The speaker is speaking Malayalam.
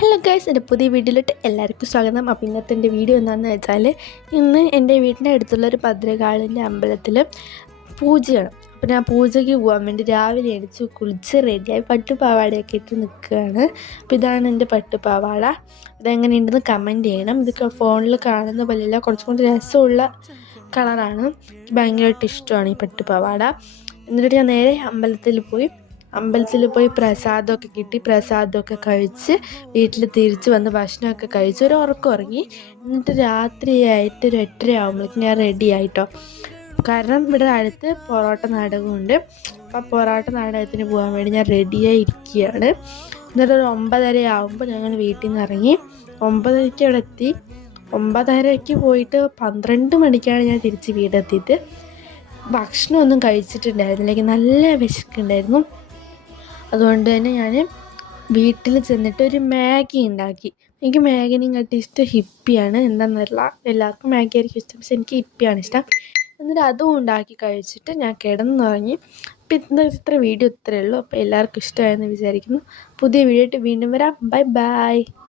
ഹലോ ഗൈസ്, എൻ്റെ പുതിയ വീഡിയോയിലോട്ട് എല്ലാവർക്കും സ്വാഗതം. അപ്പോൾ ഇന്നത്തെ എൻ്റെ വീഡിയോ എന്താണെന്ന് വെച്ചാൽ, ഇന്ന് എൻ്റെ വീടിൻ്റെ അടുത്തുള്ളൊരു ഭദ്രകാളിൻ്റെ അമ്പലത്തിൽ പൂജയാണ്. അപ്പോൾ ഞാൻ പൂജയ്ക്ക് പോകാൻ വേണ്ടി രാവിലെ എണീച്ച് കുളിച്ച് റെഡിയായി പട്ടുപാവാടയൊക്കെ ഇട്ട് നിൽക്കുകയാണ്. അപ്പോൾ ഇതാണ് എൻ്റെ പട്ടുപാവാട. ഇതെങ്ങനെയുണ്ടെന്ന് കമൻറ്റ് ചെയ്യണം. ഇതൊക്കെ ഫോണിൽ കാണുന്ന പോലെയല്ല, കുറച്ചും കൂടി രസമുള്ള കളറാണ്. എനിക്ക് ഭയങ്കരമായിട്ട് ഇഷ്ടമാണ് ഈ പട്ടുപാവാട. എന്നിട്ട് ഞാൻ നേരെ അമ്പലത്തിൽ പോയി പ്രസാദമൊക്കെ കിട്ടി. പ്രസാദമൊക്കെ കഴിച്ച് വീട്ടിൽ തിരിച്ച് വന്ന് ഭക്ഷണമൊക്കെ കഴിച്ച് ഒരു ഉറക്കം ഉറങ്ങി. എന്നിട്ട് രാത്രിയായിട്ട് ഒരു 8:30 ആകുമ്പോഴേക്കും ഞാൻ റെഡി ആയിട്ടോ. കാരണം ഇവിടെ അടുത്ത് പൊറോട്ട നാടകമുണ്ട്. അപ്പോൾ പൊറോട്ട നാടകത്തിന് പോകാൻ വേണ്ടി ഞാൻ റെഡിയായി ഇരിക്കുകയാണ്. എന്നിട്ട് ഒരു 9:30 ആകുമ്പോൾ ഞങ്ങൾ വീട്ടിൽ നിന്ന് ഇറങ്ങി. 9:30 അവിടെ എത്തി. 9:30 പോയിട്ട് 12 മണിക്കാണ് ഞാൻ തിരിച്ച് വീടെത്തിയിട്ട്. ഭക്ഷണമൊന്നും കഴിച്ചിട്ടുണ്ടായിരുന്നില്ല, എനിക്ക് നല്ല വിശക്കുണ്ടായിരുന്നു. അതുകൊണ്ട് തന്നെ ഞാൻ വീട്ടിൽ ചെന്നിട്ട് ഒരു മാഗി ഉണ്ടാക്കി. എനിക്ക് മാഗിനെയും കാട്ടി ഇഷ്ടം ഹിപ്പിയാണ്. എന്താണെന്നല്ല, എല്ലാവർക്കും മാഗി ആയിരിക്കും ഇഷ്ടം, പക്ഷെ എനിക്ക് ഹിപ്പിയാണ് ഇഷ്ടം. എന്നിട്ട് അതും ഉണ്ടാക്കി കഴിച്ചിട്ട് ഞാൻ കിടന്നുറങ്ങി. അപ്പം ഇത്ര വീഡിയോ ഇത്രയേ ഉള്ളൂ. അപ്പോൾ എല്ലാവർക്കും ഇഷ്ടമായെന്ന് വിചാരിക്കുന്നു. പുതിയ വീഡിയോ ആയിട്ട് വീണ്ടും വരാം. Bye bye.